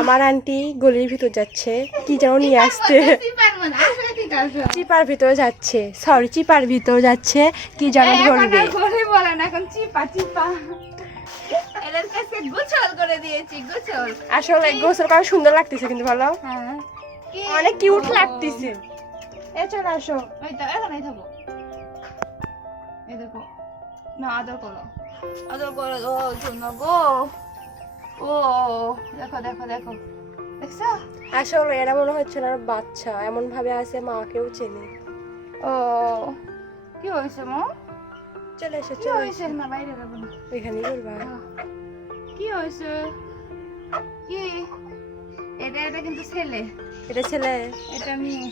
আমার আন্টি গলির ভিতর যাচ্ছে। কি যেন নিয়ে আসতে চিপার ভিতর যাচ্ছে। সরি চিপার ভিতর যাচ্ছে। কি যেন ধরবে। ঘরে বলে না এখন চিপা চিপা। এদের কাছে গোছল করে দিয়েছি গোছল। আসলে গোসল করা সুন্দর লাগতেছে কিন্তু ভালো হ্যাঁ। অনেক কিউট লাগতেছে। এ চলে আসো। ওই তো এখানেই থাকো। এই দেখো। না আদর করো। আদর করো জন্য গো। ও দেখো দেখো দেখো। দেখছ? আসলে এরা মনে হচ্ছে না বাচ্চা এমন ভাবে আছে মাকেও চেনে। ও কি হয়েছে মো? চলে এসো চলে এসো। না বাইরে যাব না। ওইখানেই করবা কি হয়েছে? কি? এটা এটা কিন্তু ছেলে। এটা ছেলে? এটা মেয়ে।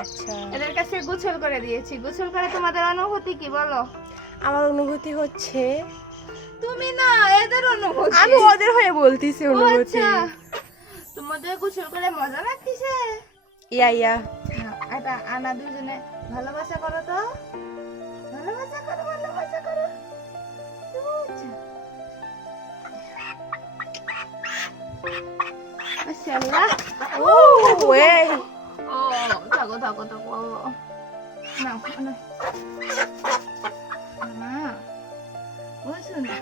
আচ্ছা। এদের কাছে গোছল করে দিয়েছি। গোছল করে তোমাদের অনুভূতি কি বলো? আমার অনুভূতি হচ্ছে তুমি না এদের অনুভূতি। আমি ওদের হয়ে বলতেছি অনুভূতি। আচ্ছা। তোমাদের গোছল করে মজা লাগতেছে? ইয়া ইয়া। এটা আনা দুজনে ভালোবাসা করো তো। ভালোবাসা করো ভালোবাসা করো। আচ্ছা। মাশাআল্লাহ। ও ওয়ে ও থাকো থাকো থাকো। না না না ও শুনে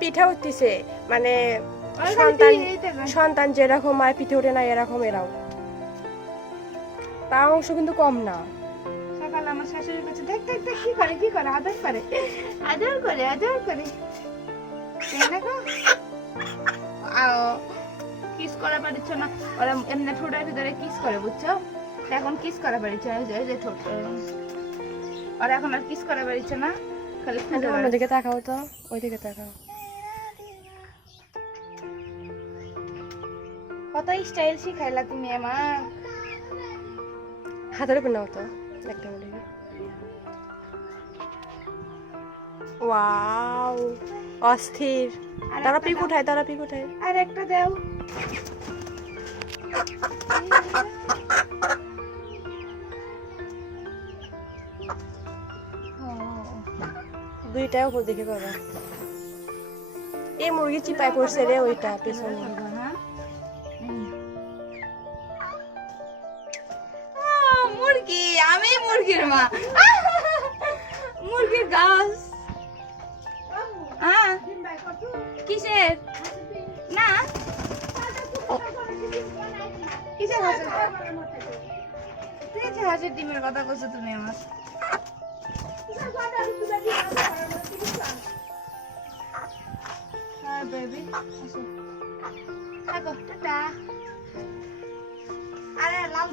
পিঠা উঠতেছে মানে সন্তান। সন্তান যেরকম মায়ের পিঠে ওঠে না এরকম এরাও। তার অংশ কিন্তু কম না। সকালে আমার শাশুড়ি কাছে দেখ দেখ দেখ কি করে কি করে? আদর করে। আদর করে আদর করে। কিস করা পারিচ্ছ না? ওরা এমনি ঠোঁটের ভিতরে কিস করে বুঝছ? এখন কিস করা পারিচ্ছ না? যে ঠোঁট। ওরা এখন আর কিস করা পারিচ্ছ না খালি অন্যদিকে তাকাও তো ওইদিকে তাকাও। কত স্টাইল শিখাইলা তুমি আমার হাতের উপর নাও তো একটা মিনিট ওয়াও অস্থির। আর তারা পিক। উঠায় তারা পিক উঠায় আর একটা দাও। দুইটাই উপর দিকে করো এই মুরগি চিপায় পড়ছে রে ওইটা পেছনে। মুরগি আমি মুরগির মা। মুরগির গাছ। আহ, কিসের? না? কিসের? হাঁসের ডিমের কথা বলছো তুমি আমার। হ্যাঁ আরে লাল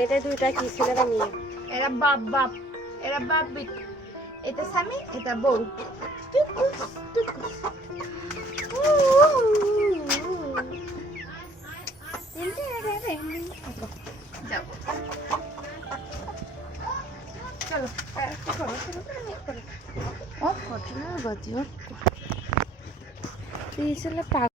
এটা দুইটা কি ছেলেরা নিয়ে এরা বাপ বাপ। এরা বাপ বিট এটা স্বামী এটা বউ। চলো। ও, কত গতি, ও।